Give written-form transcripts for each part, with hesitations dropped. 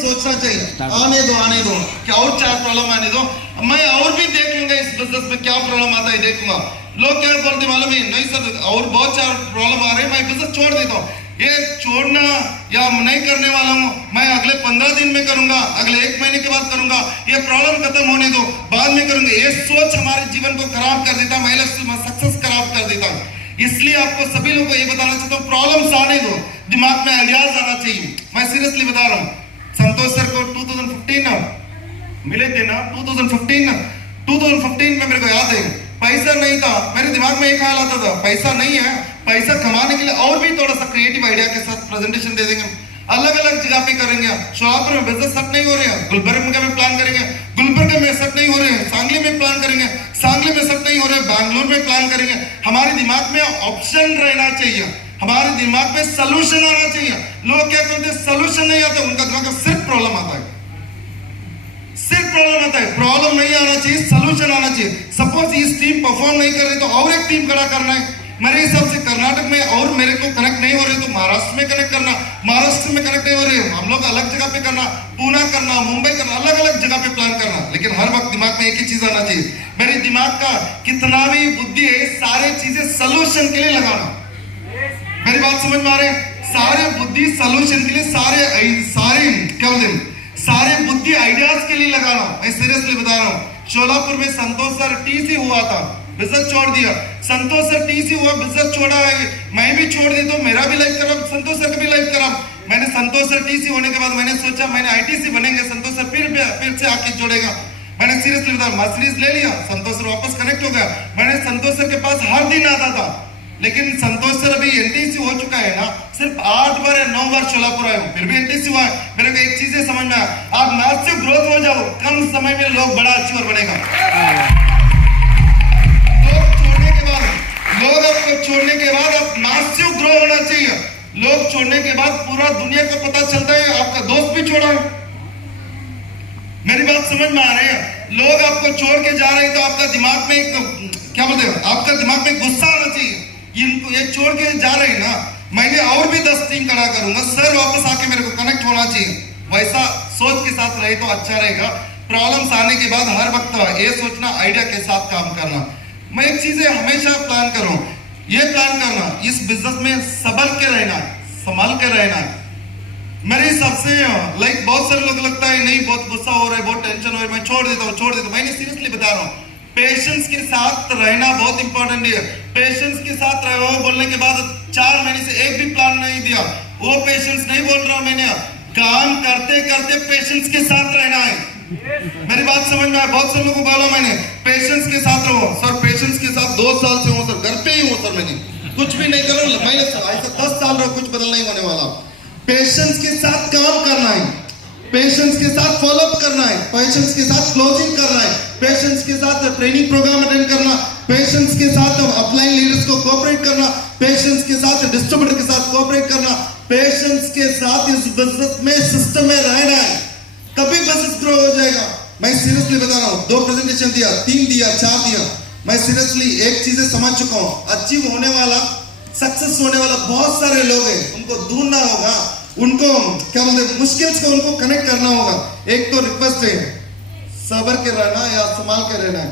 सोचना चाहिए, आने दो क्या और 4 प्रॉब्लम आने दो, मैं और भी देख लूंगा इस बिजनेस में क्या प्रॉब्लम आता है देखूंगा। लोग क्या बोलते मालूम है, नहीं सर और बहुत 4 प्रॉब्लम आ रहे हैं, मैं बिजनेस छोड़ देता हूँ। ये छोड़ना या नहीं करने वाला हूँ, मैं अगले 15 दिन में करूंगा, अगले 1 महीने के बाद करूंगा, ये प्रॉब्लम खत्म होने दो बाद में करूंगा। ये सोच हमारे जीवन को खराब कर देता, महिला सक्सेस खराब कर देता। इसलिए आपको सभी लोगों को ये बताना चाहता हूँ, प्रॉब्लम्स आने दो, दिमाग में आइडियाज आना चाहिए। मैं सीरियसली बता रहा हूँ, संतोष सर को 2015 मिले थे ना, 2015 में मेरे को याद है, पैसा नहीं था, मेरे दिमाग में एक ख्याल आता था, पैसा नहीं है, पैसा कमाने के लिए और भी थोड़ा सा क्रिएटिव आइडिया के साथ प्रेजेंटेशन दे देंगे, अलग अलग जगह पे करेंगे। शोलापुर में बिजनेस सेट नहीं हो रहे हैं, गुलबर्गा में प्लान करेंगे, गुलबर्गा में सेट नहीं हो रहे हैं, सांगली में प्लान करेंगे, सांगली में सेट नहीं हो रहे हैं, बैंगलोर में प्लान करेंगे। हमारे दिमाग में ऑप्शन रहना चाहिए, हमारे दिमाग में सोल्यूशन आना चाहिए। लोग क्या करते हैं, सोल्यूशन नहीं आता, उनका दिमाग में सिर्फ प्रॉब्लम आता है, सिर्फ प्रॉब्लम आता है, प्रॉब्लम नहीं आना चाहिए, सोल्यूशन आना चाहिए। सपोज इस टीम परफॉर्म नहीं कर रही तो और एक टीम खड़ा करना है। मेरे हिसाब से कर्नाटक में और मेरे को कनेक्ट नहीं हो रहे तो महाराष्ट्र में कनेक्ट करना, महाराष्ट्र में कनेक्ट नहीं हो रहे हम लोग अलग जगह पे करना, पुणे करना, मुंबई करना, अलग अलग जगह पे प्लान करना। लेकिन हर वक्त दिमाग में एक ही चीज आना चाहिए, मेरे दिमाग का कितना भी बुद्धि है, सारे चीजें सोल्यूशन के लिए लगाना। मेरी बात समझ में आ रही है, सारे बुद्धि सोल्यूशन के लिए, सारे क्या बोलते हैं, सारे बुद्धि आइडियाज के लिए लगाना। मैं सीरियसली बता रहा हूँ, शोलापुर में संतोष सर टीसी हुआ था, बिजनेस छोड़ दिया। संतोष सर टीसी हुआ, बिजनेस छोड़ा है, मैं भी छोड़ दी तो मेरा भी लाइफ खराब, संतोष सर का भी लाइफ खराब। मैंने संतोष सर टीसी होने के बाद मैंने सोचा मैंने आईटीसी बनेंगे, संतोष सर फिर से आके जोड़ेगा। मैंने सीरियसली बता, मर्सिडीज ले लिया, संतोष सर वापस कनेक्ट हो गया। मैंने संतोष सर के पास हर दिन आता था, लेकिन संतोष सर अभी एनटीसी हो चुका है ना, सिर्फ 8 बार या 9 बार शोलापुर आया हूँ, फिर भी एनटीसी हुआ है। मेरे को एक चीज समझ में आया, आप मैसिव ग्रोथ हो जाओ, कम समय में लोग बड़ा अचीवर बनेगा। लोग आपको छोड़ने के बाद आप मैसिव ग्रो होना चाहिए। लोग छोड़ने के बाद पूरा दुनिया को पता चलता है आपका दोस्त भी छोड़ा। मेरी बात समझ में आ रही है, लोग आपको छोड़ के जा रहे हैं तो आपका दिमाग में क्या बोलते हैं, आपका दिमाग में गुस्सा आना चाहिए, इनको ये छोड़ के जा रहे हैं ना, मैंने और भी 10 टीम खड़ा करूंगा, सर वापस आके मेरे को कनेक्ट होना चाहिए। वैसा सोच के साथ रहे तो अच्छा रहेगा। प्रॉब्लम्स आने के बाद हर वक्त ये सोचना, आइडिया के साथ काम करना। मैं एक चीज हमेशा प्लान करूं, ये प्लान करना, इस बिजनेस में संभल के रहना है, संभाल के रहना है। मेरे हिसाब से लाइक बहुत सारे लोग लगता है नहीं बहुत गुस्सा हो रहा है, बहुत टेंशन हो रहा है, मैं छोड़ देता हूँ। मैंने सीरियसली बता रहा हूँ, पेशेंस के साथ रहना बहुत इंपॉर्टेंट है। पेशेंस के साथ रहो बोलने के बाद 4 महीने से एक भी प्लान नहीं दिया, वो पेशेंस नहीं बोल रहा हूं मैंने, काम करते करते पेशेंस के साथ रहना है। मेरी बात समझ में आया, बहुत से लोगों को बोला मैंने पेशेंस के साथ रहो। सर पेशेंस के साथ 2 साल से हूँ सर, घर पे ही हूँ सर, मैंने कुछ भी नहीं कर रहा, मैं ऐसा 10 साल रहा, कुछ बदल नहीं होने वाला। पेशेंस के साथ काम करना है, पेशेंस के साथ फॉलोअप करना है, पेशेंस के साथ क्लोजिंग करना है, पेशेंस के साथ ट्रेनिंग प्रोग्राम अटेंड करना, पेशेंस के साथ अपलाइन लीडर्स को कोऑपरेट करना, पेशेंस के साथ डिस्ट्रीब्यूटर के साथ कोऑपरेट करना, पेशेंस के साथ इस बिजनेस में सिस्टम में रहना है, तभी बिजनेस ग्रो हो जाएगा। मैं सीरियसली बता रहा हूँ, 2 प्रेजेंटेशन दिया, 3 दिया, 4 दिया, मैं सीरियसली एक चीजें समझ चुका हूँ, अचीव होने वाला, सक्सेस होने वाला बहुत सारे लोग हैं, उनको ढूंढना होगा, उनको क्या बोलते हैं, मुश्किल से उनको कनेक्ट करना होगा। एक तो रिक्वेस्ट है, सबर के रहना या संभाल के रहना है,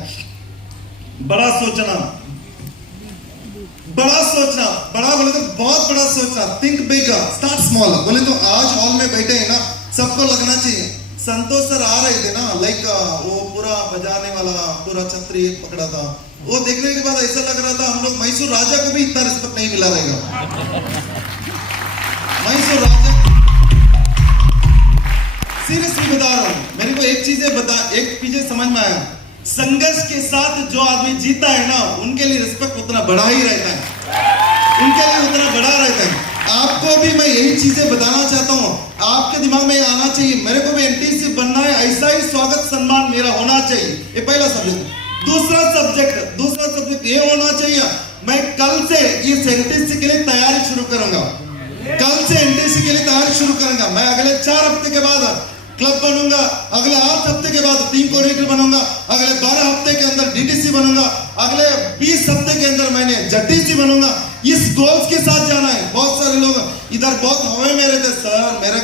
बड़ा सोचना, बड़ा बोले तो बहुत बड़ा सोचना, थिंक बिग स्टार्ट स्मॉल। बोले तो आज हॉल में बैठे हैं ना, सबको लगना चाहिए। संतोष सर आ रहे थे ना, लाइक वो पूरा बजाने वाला पूरा छतरी पकड़ा था, वो देखने के बाद ऐसा लग रहा था हम लोग मैसूर राजा को भी इतना रिस्पेक्ट नहीं मिला रहेगा। मैसूर राजा सीरियसली बता रहा हूं, मेरे को एक चीजें समझ में आया, संघर्ष के साथ जो आदमी जीता है ना, उनके लिए रिस्पेक्ट उतना बड़ा ही रहता है, उनके लिए उतना बड़ा रहता है। आपको भी मैं यही चीजें बताना चाहता हूँ, आपके दिमाग में आना चाहिए, मेरे को भी एनटीसी बनना है, ऐसा ही स्वागत सम्मान मेरा होना चाहिए। ये पहला सब्जेक्ट। दूसरा सब्जेक्ट ये होना चाहिए, मैं कल से इस एनटीसी के लिए तैयारी शुरू करूंगा, मैं अगले 4 हफ्ते के बाद क्लब बनूंगा, अगले 8 हफ्ते के बाद टीम कोऑर्डिनेटर बनूंगा, अगले 12 हफ्ते के अंदर डीटीसी बनूंगा, अगले 20 हफ्ते के अंदर मैंने जटीसी बनूंगा। इस गोल्स के साथ जाना है। बहुत सारे लोग इधर बहुत हवा में रहते, सर मेरा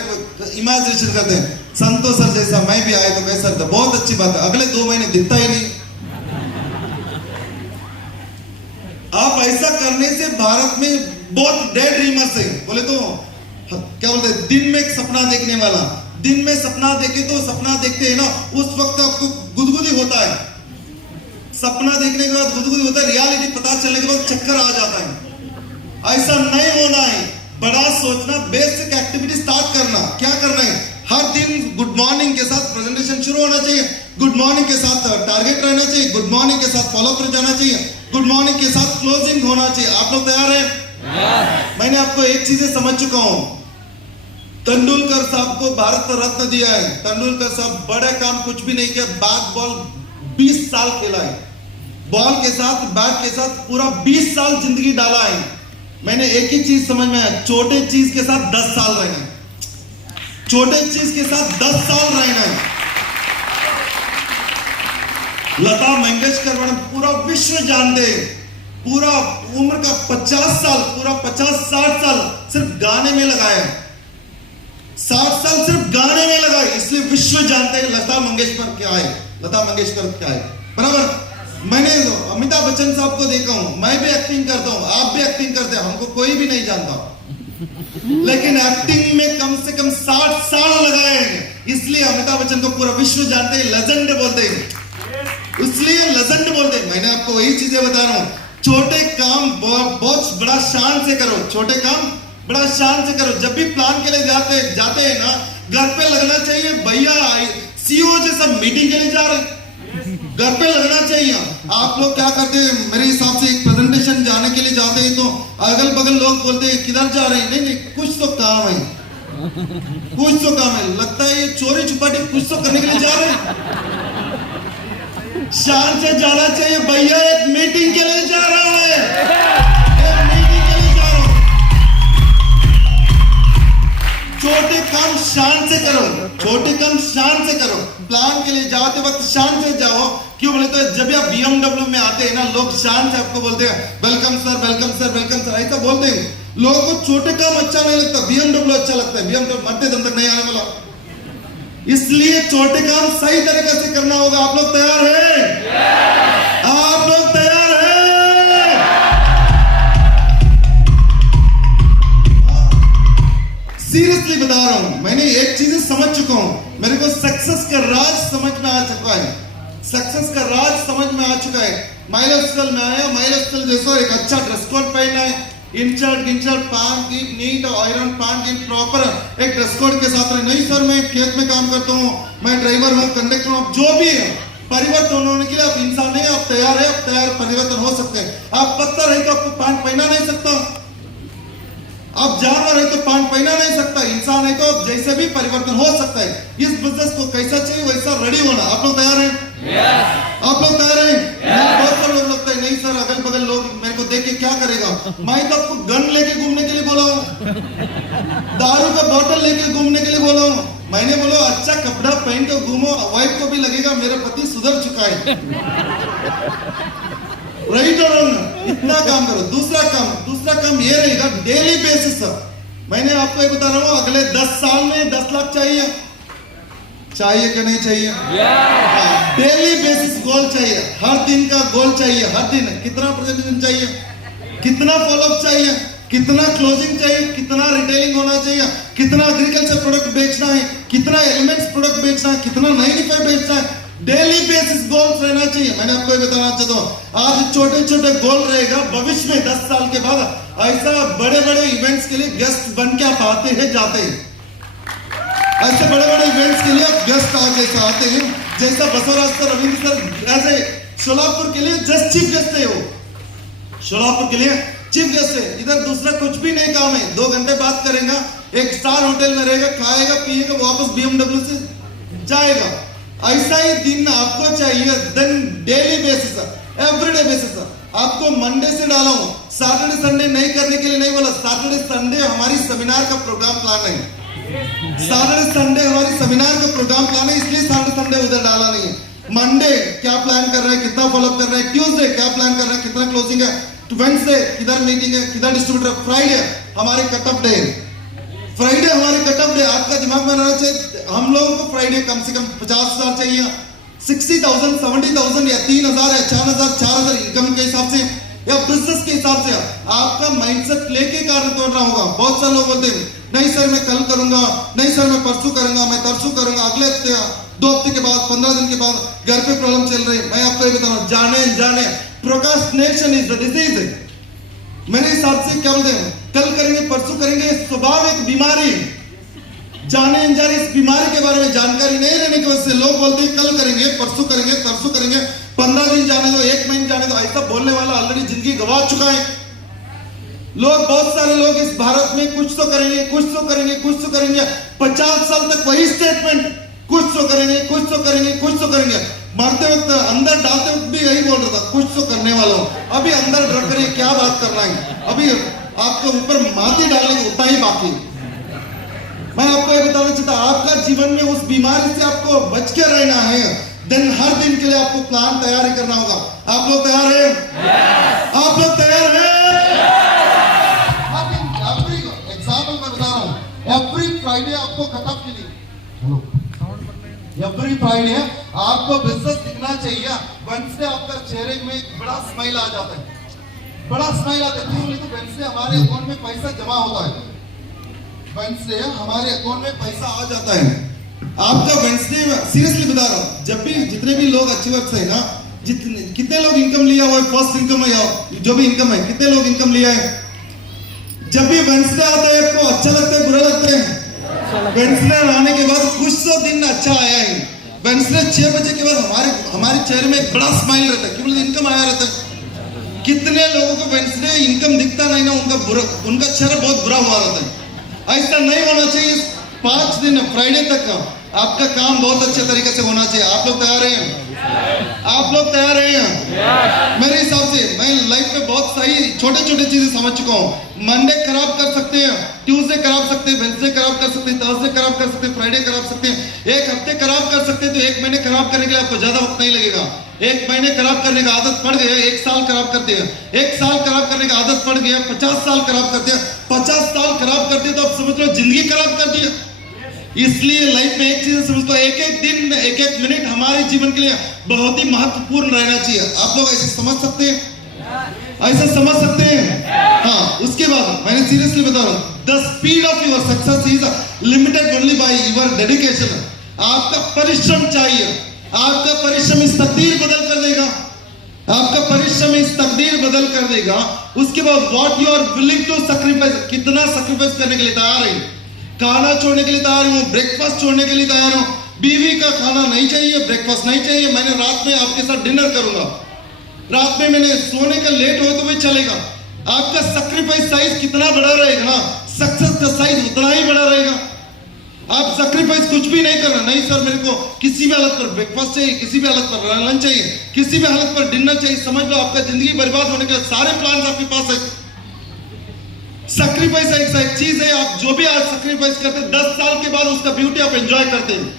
इमेजिनेशन करते हैं संतोष सर जैसा मैं भी आया तो कैसा था, बहुत अच्छी बात है, अगले 2 महीने दिखता ही नहीं। आप ऐसा करने से भारत में बहुत डेड ड्रीमर्स है, बोले तो क्या बोलते हैं, दिन में एक सपना देखने वाला, दिन में सपना देखे तो सपना देखते हैं ना, उस वक्त आपको गुदगुदी होता है, सपना देखने के बाद गुदगुदी होता है, रियलिटी पता चलने के बाद चक्कर आ जाता है। ऐसा नहीं होना है, बड़ा सोचना, बेसिक एक्टिविटी स्टार्ट करना। क्या करना है, हर दिन गुड मॉर्निंग के साथ प्रेजेंटेशन शुरू होना चाहिए, गुड मॉर्निंग के साथ टारगेट रहना चाहिए, गुड मॉर्निंग के साथ फॉलो अप जाना चाहिए, गुड मॉर्निंग के साथ क्लोजिंग होना चाहिए। आप लोग तैयार हैं? मैंने आपको एक चीजें समझ चुका हूं, तेंदुलकर साहब को भारत रत्न दिया है। तेंदुलकर साहब बड़े काम कुछ भी नहीं किया, बैट बॉल 20 साल खेला है, बॉल के साथ बैट के साथ पूरा 20 साल जिंदगी डाला है। मैंने एक ही चीज समझ में आया, छोटे चीज के साथ 10 साल रहना है, छोटे चीज के साथ 10 साल रहना है। लता मंगेशकर मैडम पूरा विश्व जानते हैं, पूरा उम्र का 50 साल, पूरा 50-60 साल सिर्फ गाने में लगाया, 60 साल सिर्फ गाने में लगाए, इसलिए विश्व जानते हैं लता मंगेशकर क्या है, लता मंगेशकर क्या है, बराबर। मैंने अमिताभ बच्चन साहब को देखा हूं, मैं भी एक्टिंग करता हूं, आप भी एक्टिंग करते हैं, हमको कोई भी नहीं जानता, लेकिन एक्टिंग में कम से कम 60 साल लगाए हैं, इसलिए अमिताभ बच्चन को पूरा विश्व जानते हैं, लेजेंड बोलते हैं, इसलिए लेजेंड बोलते हैं। मैंने आपको वही चीजें बता रहा हूं, छोटे काम बहुत बड़ा शान से करो, छोटे काम बड़ा शान से करो। जब भी प्लान के लिए जाते हैं ना, घर पे लगना चाहिए, भैया सीईओ जैसा मीटिंग के लिए जा रहे, घर पे लगना चाहिए। आप लोग क्या करते हैं, मेरे हिसाब से एक प्रेजेंटेशन जाने के लिए जाते हैं तो अगल बगल लोग बोलते हैं किधर जा रहे हैं, नहीं कुछ तो काम है, कुछ तो काम है, लगता है ये चोरी छुपाटी कुछ तो करने के लिए जा रहे हैं। शान से जाना चाहिए, भैया एक मीटिंग के लिए जा रहा है, एक मीटिंग के लिए जा रहा हूं। छोटे काम शान से करो, छोटे काम शान से करो, प्लान के लिए जाते वक्त शान से जाओ। क्यों बोले तो जब आप BMW में आते हैं ना, लोग शान से आपको बोलते हैं welcome sir, welcome sir, welcome sir, ऐसा बोलते हैं। लोगों को छोटे काम अच्छा नहीं लगता, BMW अच्छा लगता है, BMW मरते दम तक नहीं आने वाला, इसलिए छोटे काम सही तरीके से करना होगा। आप लोग तैयार हैं? आप लोग तैयार हैं? सीरियसली बता रहा हूं, मैंने एक चीज समझ चुका हूं, मेरे को सक्सेस का राज समझ में आ चुका है, सक्सेस का राज समझ में आ चुका है। माइलस्टाइल में आया, माइलस्टाइल जैसा एक अच्छा ड्रेस कोड पहनना है, इंचर्ट पान की नीट आयरन पान की प्रॉपर एक ड्रेस कोड के साथ रहे। नहीं सर मैं खेत में काम करता हूँ, मैं ड्राइवर हूँ, कंडक्टर हूँ, जो भी है, परिवर्तन होने के लिए आप इंसान है, आप तैयार है, आप तैयार परिवर्तन हो सकते हैं। आप पत्थर है तो आपको पैंट पहना नहीं सकता, आप जानवर है तो पैंट पहना नहीं सकता, इंसान है तो आप जैसे भी परिवर्तन हो सकता है। इस बिजनेस को कैसा चाहिए वैसा रेडी होना। आप लोग तैयार हैं? आप लोग तैयार हैं? बहुत सारे लोग लगता है नहीं सर, अगल बगल लोग मेरे को देख के क्या करेगा, मैं तो आपको गन लेके घूमने के लिए बोला हूँ, दारू का बोतल लेके घूमने के लिए बोला हूँ। मैंने बोला अच्छा कपड़ा पहन के घूमो, वाइफ को भी लगेगा मेरा पति सुधर चुका है, राइट और रॉन्ग, इतना काम करो। दूसरा काम ये रहेगा डेली बेसिस पर। मैंने आपको ये बता रहा हूँ, अगले 10 साल में 10 लाख चाहिए कि नहीं चाहिए? डेली बेसिस गोल चाहिए, हर दिन का गोल चाहिए, हर दिन कितना प्रेजेंटेशन चाहिए, कितना फॉलोअप चाहिए, कितना क्लोजिंग चाहिए, कितना रिटेलिंग होना चाहिए, कितना एग्रीकल्चर प्रोडक्ट बेचना है, कितना एलिमेंट्स प्रोडक्ट बेचना है, कितना नई बेचना है, डेली बेसिस गोल्स रहना चाहिए। मैंने आपको ये बताना चाहता हूँ, आज छोटे छोटे गोल रहेगा, भविष्य में 10 साल के बाद ऐसा बड़े बड़े इवेंट्स के लिए गेस्ट बन के आप आते हैं जाते हैं, ऐसे बड़े बड़े इवेंट्स के लिए आप गेस्ट आते हैं, जैसा बसवराज सर, रविंद्र सर, ऐसे सोलापुर के लिए जस्ट चीफ गेस्ट है, वो सोलापुर के लिए चीफ गेस्ट है। इधर दूसरा कुछ भी नहीं काम है, 2 घंटे बात करेगा, एक स्टार होटल में रहेगा, खाएगा पिएगा, वापस BMW से जाएगा। ऐसा ही दिन आपको चाहिए, then daily basis, everyday basis. आपको मंडे से डाला हूं, सैटरडे संडे नहीं करने के लिए नहीं बोला, सैटरडे संडे हमारी सेमिनार का प्रोग्राम प्लान है, सैटरडे संडे हमारी सेमिनार का प्रोग्राम प्लान है, इसलिए सैटरडे संडे उधर डाला नहीं है। मंडे क्या प्लान कर रहे हैं, कितना फॉलोअप कर रहे हैं, ट्यूसडे क्या प्लान कर रहे हैं, कितना क्लोजिंग है, वेडनेसडे किधर मीटिंग है, किधर डिस्ट्रीब्यूटर, फ्राइडे हमारे कटअप डे, फ्राइडे हमारे कटअप डे। आपका दिमाग में रहना चाहिए, हम लोगों को फ्राइडे कम से कम 50,000 चाहिए, 60,000, 70,000 या 3,000 या 4,000, 4,000 इनकम के हिसाब से या बिजनेस के हिसाब से आपका माइंडसेट लेके कार्य करना होगा। बहुत सारे लोग बोलते हैं नहीं सर मैं कल करूंगा, नहीं सर मैं परसों करूंगा, मैं तरसों करूंगा, अगले हफ्ते, 2 हफ्ते के बाद, 15 दिन के बाद घर पे प्रॉब्लम चल रही है। मैं आपको ये बता रहा हूँ, जाने प्रोक्रास्टिनेशन इज द डिजीज। मेरे हिसाब से क्या बोलते हैं, कल करेंगे परसों करेंगे, स्वभाव एक बीमारी है। जाने अनजाने इस बीमारी के बारे में जानकारी नहीं रहने की वजह से लोग बोलते हैं कल करेंगे, परसों करेंगे, तरसों करेंगे, 15 दिन जाने दो, 1 महीने जाने दो। ऐसा बोलने वाला ऑलरेडी जिंदगी गवा चुका है। लोग, बहुत सारे लोग इस भारत में कुछ तो करेंगे, कुछ तो करेंगे, कुछ तो करेंगे, 50 साल तक वही स्टेटमेंट, कुछ तो करेंगे, कुछ तो करेंगे, कुछ तो करेंगे। मरते वक्त अंदर डालते वक्त भी यही बोल रहा था, कुछ तो करने वाला हूं। अभी अंदर डर कर क्या बात करना है, अभी आपके ऊपर माटी डालने का उतना ही बाकी। मैं आपको ये बताना चाहता, आपका जीवन में उस बीमारी से आपको बच के रहना है, देन हर दिन के लिए आपको प्लान तैयारी करना होगा। आप लोग तैयार हैं? yes. आप लोग तैयार हैं? एग्जाम्पल मैं बता रहा हूँ, एवरी फ्राइडे आपको कटअप के लिए, एवरी फ्राइडे आपको बिजनेस दिखना चाहिए। वेडनेसडे आपका चेहरे में एक बड़ा स्माइल आ जाता है, बड़ा स्माइल आता है, क्यों? तो वेडनेसडे हमारे अकाउंट में पैसा जमा होता है, वेडनेसडे हमारे अकाउंट में पैसा आ जाता है। आपका वेडनेसडे, सीरियसली बता रहा हूँ, जब भी जितने भी लोग अच्छे वर्क से ना, जितने कितने लोग इनकम लिया हुआ है, फर्स्ट इनकम है या जो भी इनकम है, कितने लोग इनकम लिया है? जब भी वेडनेसडे आता है आपको अच्छा लगता है, बुरा लगता है? वेडनेसडे आने के बाद कुछ तो दिन अच्छा आया है। वेडनेसडे 6 बजे के बाद हमारे चेहरे में एक बड़ा स्माइल रहता है, क्योंकि इनकम आया रहता है। कितने लोगों को वेडनेसडे इनकम दिखता नहीं ना, उनका चेहरा बहुत बुरा हुआ रहता है। ऐसा नहीं होना चाहिए। 5 दिन फ्राइडे तक आपका काम बहुत अच्छे तरीके से होना चाहिए। आप लोग तैयार हैं? आप लोग तैयार हैं? मेरे हिसाब से मैं लाइफ में बहुत सही छोटे छोटे चीजें समझ चुका हूँ। मंडे खराब कर सकते हैं, ट्यूसडे खराब सकते हैं, वेडनेसडे खराब कर सकते हैं, थर्सडे खराब कर सकते हैं, फ्राइडे खराब सकते हैं, 1 हफ्ते खराब कर सकते हैं। तो 1 महीने खराब करने के लिए आपको ज्यादा वक्त नहीं लगेगा। 1 महीने खराब करने का आदत पड़ गया, 1 साल खराब करते हैं, 1 साल खराब करने का आदत पड़ गया, 50 साल खराब करते हैं, 50 साल खराब करते हैं, तो आप समझ लो जिंदगी खराब कर दिया। इसलिए लाइफ में एक चीज समझ लो, एक एक दिन, एक एक मिनट हमारे जीवन के लिए बहुत ही महत्वपूर्ण रहना चाहिए। आप लोग ऐसे समझ सकते हैं? ऐसा समझ सकते हैं? हाँ। उसके बाद मैंने सीरियसली बता रहा हूँ, the speed of your success is limited only by your dedication. आपका परिश्रम चाहिए। आपका परिश्रम इस तकदीर बदल कर देगा। आपका परिश्रम इस तकदीर बदल कर देगा। उसके बाद what you are willing to sacrifice, कितना सैक्रिफाइस करने के लिए तैयार है? खाना छोड़ने के लिए तैयार हूँ, ब्रेकफास्ट छोड़ने के लिए तैयार हूँ। बीवी का खाना नहीं चाहिए, ब्रेकफास्ट नहीं चाहिए, मैंने रात में आपके साथ डिनर करूंगा, रात में मैंने सोने का लेट हो तो भी चलेगा। आपका सैक्रिफाइस साइज कितना बड़ा रहेगा ना, सक्सेस का साइज उतना ही बड़ा रहेगा। आप सैक्रिफाइस कुछ भी नहीं करना, नहीं सर मेरे को किसी भी हालत पर ब्रेकफास्ट चाहिए, किसी भी हालत पर लंच चाहिए, किसी भी हालत पर डिनर चाहिए, समझ लो आपका जिंदगी बर्बाद होने के सारे प्लान आपके पास है। सैक्रिफाइस एक चीज है, आप जो भी आज सैक्रिफाइस करते हैं 10 साल के बाद उसका ब्यूटी आप एंजॉय करते हैं।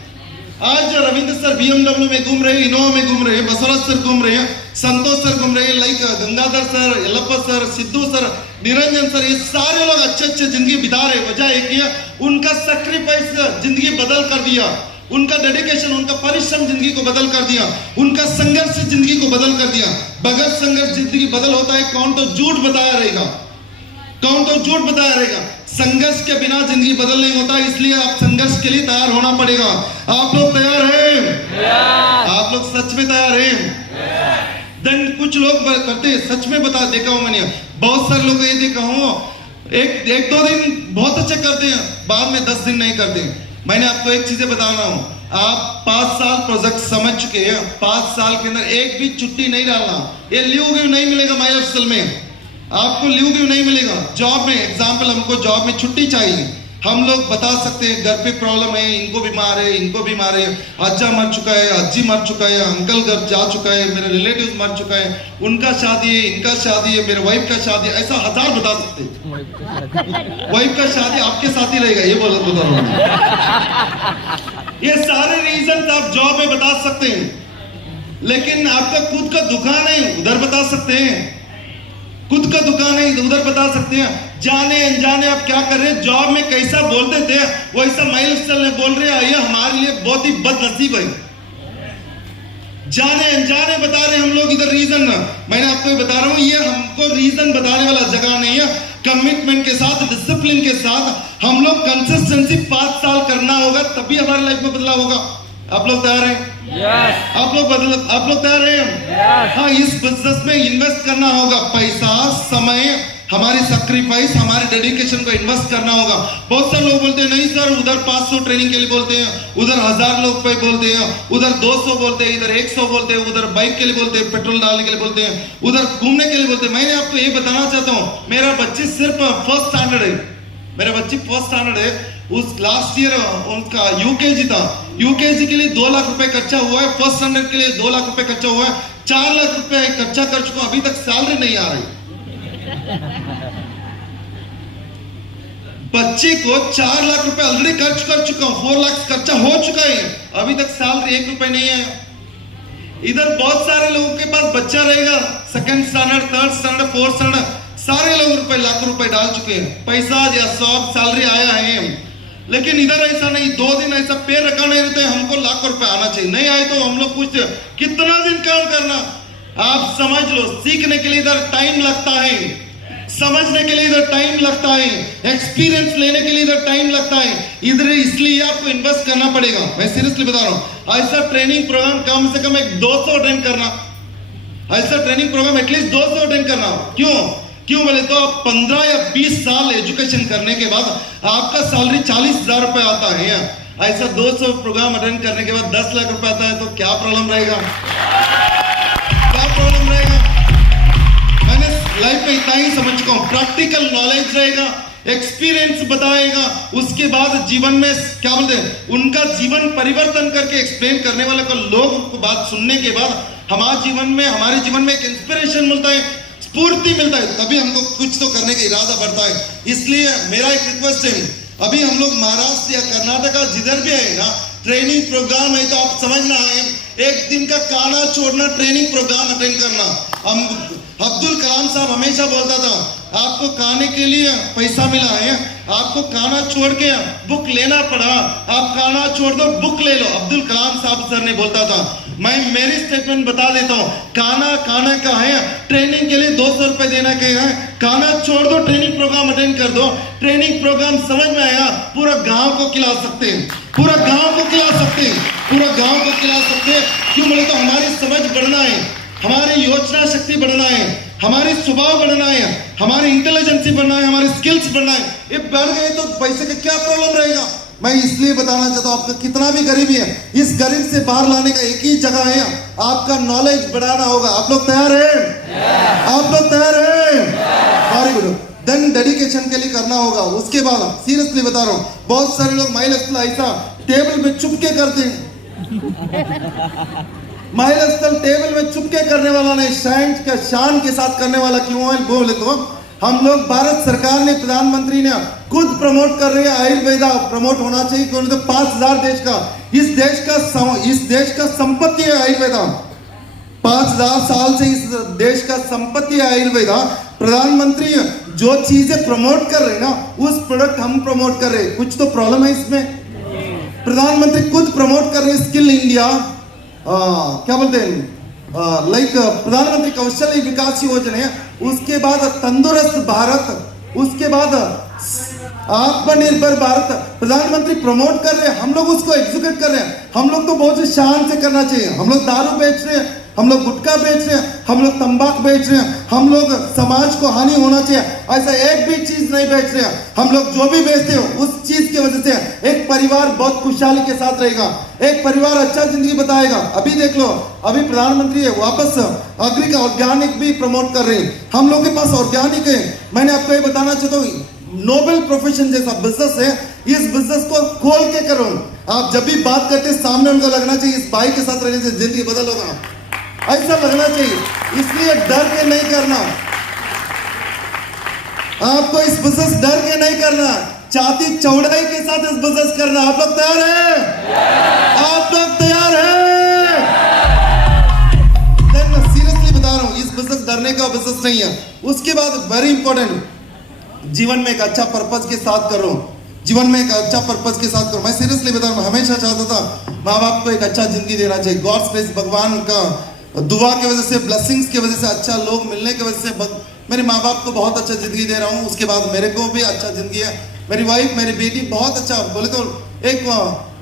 आज जो रविंद्र सर BMW में घूम रहे हैं, इनोवा में घूम रहे हैं, बसवराज सर घूम रहे हैं, संतोष सर घूम रहे हैं, like Gangadhar sir, Yallappa sir, Sidhu sir, Niranjan sir, ये सारे लोग अच्छे अच्छे जिंदगी बिता रहे। वजह एक ही है, उनका सैक्रिफाइस जिंदगी बदल कर दिया, उनका डेडिकेशन, उनका परिश्रम जिंदगी को बदल कर दिया, उनका संघर्ष जिंदगी को बदल कर दिया। बगैर संघर्ष जिंदगी बदल होता है, कौन तो झूठ बताया रहेगा, कौन तो झूठ बताया रहेगा। संघर्ष के बिना जिंदगी बदल नहीं होता, इसलिए आप संघर्ष के लिए तैयार होना पड़ेगा। आप लोग तैयार हैं? आप लोग सच में तैयार हैं? देन कुछ लोग करते हैं, सच में बता देखा हूं मैंने, बहुत सारे लोग ये देखा हूं, एक 2 दिन बहुत अच्छे करते हैं, बाद में 10 दिन नहीं करते। मैंने आपको एक चीजें बता रहा हूं, आप 5 साल प्रोजेक्ट समझ चुके हैं, 5 साल के अंदर एक भी छुट्टी नहीं डालना। ये लीव गिव नहीं मिलेगा माई लाइफस्टाइल में, आपको लीव गिव नहीं मिलेगा। जॉब में एग्जाम्पल, हमको जॉब में छुट्टी चाहिए, हम लोग बता सकते हैं घर पे प्रॉब्लम है, इनको बीमार है, इनको बीमार है, अज्जा मर चुका है, अज्जी मर चुका है, अंकल घर जा चुका है, मेरे रिलेटिव मर चुका है, उनका शादी है, इनका शादी है, मेरे वाइफ का शादी है, ऐसा 1000 बता सकते हैं। वाइफ का शादी आपके साथ ही रहेगा, ये बता रहा हूँ। ये सारे रीजन आप जॉब में बता सकते हैं, लेकिन आपका खुद का दुकान है उधर बता सकते हैं, खुद का दुकान है उधर बता सकते हैं। जाने अनजाने आप क्या कर रहे हैं, जॉब में कैसा बोलते थे वैसा माइलस्टोन में बोल रहे हैं, ये हमारे लिए बहुत ही बदनसीब है। जाने अनजाने बता रहे हम लोग इधर रीजन, मैंने आपको बता रहा हूं, ये हमको रीजन बताने वाला जगह नहीं है। कमिटमेंट के साथ, डिसिप्लिन के साथ हम लोग कंसिस्टेंसी 5 साल करना होगा, तभी हमारे लाइफ में बदलाव होगा। आप लोग तैयार हैं? Yes. आप लोग तैयार हैं? Yes. हाँ, इस बिजनेस में इन्वेस्ट करना होगा, पैसा, समय, हमारी सैक्रिफाइस, हमारे डेडिकेशन को इन्वेस्ट करना होगा। बहुत सारे लोग बोलते हैं नहीं सर, उधर 500 ट्रेनिंग के लिए बोलते हैं, उधर 1000 लोग पे बोलते हैं, उधर 200 बोलते हैं, इधर 100 बोलते हैं, उधर बाइक के लिए बोलते हैं, पेट्रोल डालने के लिए बोलते हैं, उधर घूमने के लिए बोलते हैं। मैंने आपको ये बताना चाहता हूँ, मेरा बच्ची सिर्फ फर्स्ट स्टैंडर्ड है, मेरा बच्ची फर्स्ट स्टैंडर्ड है। उस लास्ट ईयर उनका यूकेजी था, यूकेजी के लिए 2 लाख रुपए खर्चा हुआ है, फर्स्ट स्टैंडर्ड के लिए 2 लाख रुपए खर्चा हुआ है, 4 लाख रुपए खर्चा कर चुका, अभी तक सैलरी नहीं आ रही। बच्चे को 4 लाख रुपए ऑलरेडी खर्च कर चुका हूं, 4 लाख खर्चा हो चुका है, अभी तक सैलरी 1 रुपए नहीं है। इधर बहुत सारे लोगों के पास बच्चा रहेगा, second standard, third standard, fourth standard, सारे लोग रुपए लाख रुपए डाल चुके हैं, पैसा या सब सैलरी आया है। लेकिन इधर ऐसा नहीं, 2 दिन ऐसा पैर रखा नहीं रहते, हमको लाख रुपए आना चाहिए, नहीं आए तो हम लोग पूछते कितना दिन काम करना। आप समझ लो, सीखने के लिए इधर टाइम लगता है, समझने के लिए इधर टाइम लगता है, एक्सपीरियंस लेने के लिए इधर टाइम लगता है, इधर इसलिए आपको इन्वेस्ट करना पड़ेगा। मैं सीरियसली बता रहा हूं, ऐसा ट्रेनिंग प्रोग्राम कम से कम 200 अटेंड करना, ऐसा ट्रेनिंग प्रोग्राम एटलीस्ट 200 अटेंड करना। क्यों बोले तो आप 15 या 20 साल एजुकेशन करने के बाद आपका सैलरी 40,000 रुपए आता है, ऐसा 200 प्रोग्राम अटेंड करने के बाद 10 लाख रुपए आता है, तो क्या प्रॉब्लम रहेगा, क्या प्रॉब्लम रहेगा। मैंने लाइफ में इतना ही समझ चुका हूं, प्रैक्टिकल नॉलेज रहेगा, एक्सपीरियंस बताएगा, उसके बाद जीवन में क्या बोलते हैं, उनका जीवन परिवर्तन करके एक्सप्लेन करने वाले को, लोग को बात सुनने के बाद हमारे जीवन में एक इंस्पिरेशन मिलता है, स्फूर्ति मिलता है, तभी हमको कुछ तो करने का इरादा बढ़ता है। इसलिए मेरा एक रिक्वेस्ट है, अभी हम लोग महाराष्ट्र या कर्नाटका जिधर भी है ना, ट्रेनिंग प्रोग्राम है तो आप समझना है, एक दिन का खाना छोड़ना, ट्रेनिंग प्रोग्राम अटेंड करना। हम अब्दुल कलाम साहब हमेशा बोलता था, आपको खाने के लिए पैसा मिला है, आपको खाना छोड़ के बुक लेना पड़ा, आप खाना छोड़ दो, बुक ले लो, अब्दुल कलाम साहब सर ने बोलता था। मैं मेरी स्टेटमेंट बता देता हूँ, खाना का है, ट्रेनिंग के लिए 200 रुपए देना के है, खाना छोड़ दो, ट्रेनिंग प्रोग्राम अटेंड कर दो, ट्रेनिंग प्रोग्राम समझ में आया, पूरा गांव को खिला सकते हैं, पूरा गांव को खिला सकते हैं, पूरा गांव को खिला सकते हैं। क्यों बोले तो हमारी समझ बढ़ना है, हमारी योजना शक्ति बढ़ना है, हमारी स्वभाव बढ़ना है, हमारी इंटेलिजेंसी बढ़ना है, हमारी स्किल्स बढ़ना है। ये बढ़ गए तो पैसे का क्या प्रॉब्लम रहेगा। मैं इसलिए बताना चाहता हूं, आपका कितना भी गरीबी है, इस गरीब से बाहर लाने का एक ही जगह है, आपका नॉलेज बढ़ाना होगा। आप लोग तैयार हैं? आप लोग तैयार हैं? Very good. देन डेडिकेशन के लिए करना होगा। उसके बाद सीरियसली बता रहा हूं, बहुत सारे लोग माइलस्टोन ऐसा टेबल में चुपके करते हैं, माइलस्टोन टेबल में चुपके करने वाला नहीं, शान के साथ करने वाला क्यों है बोले तो, हम लोग भारत सरकार ने, प्रधानमंत्री ने खुद प्रमोट कर रहे हैं, आयुर्वेदा प्रमोट होना चाहिए, क्योंकि तो 5000 देश का, इस देश का संपत्ति है आयुर्वेदा, 5000 साल से इस देश का संपत्ति है आयुर्वेदा। प्रधानमंत्री जो चीजें प्रमोट कर रहे हैं ना, उस प्रोडक्ट हम प्रमोट कर रहे हैं, कुछ तो प्रॉब्लम है इसमें। प्रधानमंत्री खुद प्रमोट कर रहे हैं स्किल इंडिया, क्या बोलते हैं, लाइक प्रधानमंत्री कौशल विकास योजना है, उसके बाद तंदुरुस्त भारत, उसके बाद आत्मनिर्भर भारत प्रधानमंत्री प्रमोट कर रहे हैं, हम लोग उसको एग्जीक्यूट कर रहे हैं। हम लोग तो बहुत शान से करना चाहिए। हम लोग दारू बेच रहे हैं, हम लोग गुटखा बेच रहे हैं, हम लोग तंबाकू बेच रहे हैं, हम लोग समाज को हानि होना चाहिए ऐसा एक भी चीज नहीं बेच रहे हैं। हम लोग जो भी बेचते हो उस चीज की वजह से एक परिवार बहुत खुशहाली के साथ रहेगा, एक परिवार अच्छा जिंदगी बताएगा। अभी देख लो, अभी प्रधानमंत्री वापस एग्री ऑर्गेनिक भी प्रमोट कर रहे हैं, हम लोग के पास ऑर्गेनिक है। मैंने आपको ये बताना चाहता हूँ, नोबेल प्रोफेशन जैसा बिजनेस है, इस बिजनेस को खोल के करो। आप जब भी बात करते सामने उनको लगना चाहिए इस भाई के साथ रहने से जिंदगी बदल होगा, ऐसा लगना चाहिए। इसलिए डर के नहीं करना, आपको इस बिजनेस डर के नहीं करना, छाती चौड़ाई के साथ इस बिजनेस करना। आप लोग तैयार हैं? आप लोग तैयार हैं? मैं सीरियसली बता रहा हूं, इस बिजनेस डरने का बिजनेस नहीं है। उसके बाद वेरी इंपॉर्टेंट, जीवन में एक अच्छा पर्पस के साथ करो, जीवन में एक अच्छा पर्पस के साथ करो। मैं सीरियसली बता रहा हूं, हमेशा चाहता था माँ बाप को एक अच्छा जिंदगी देना चाहिए। गॉड्स ग्रेस, भगवान का दुआ की वजह से, ब्लेसिंग्स की वजह से, अच्छा लोग मिलने की वजह से मेरे माँ बाप को बहुत अच्छा जिंदगी दे रहा हूँ। उसके बाद मेरे को भी अच्छा जिंदगी है। मेरी वाइफ, मेरी बेटी बहुत अच्छा, बोले तो एक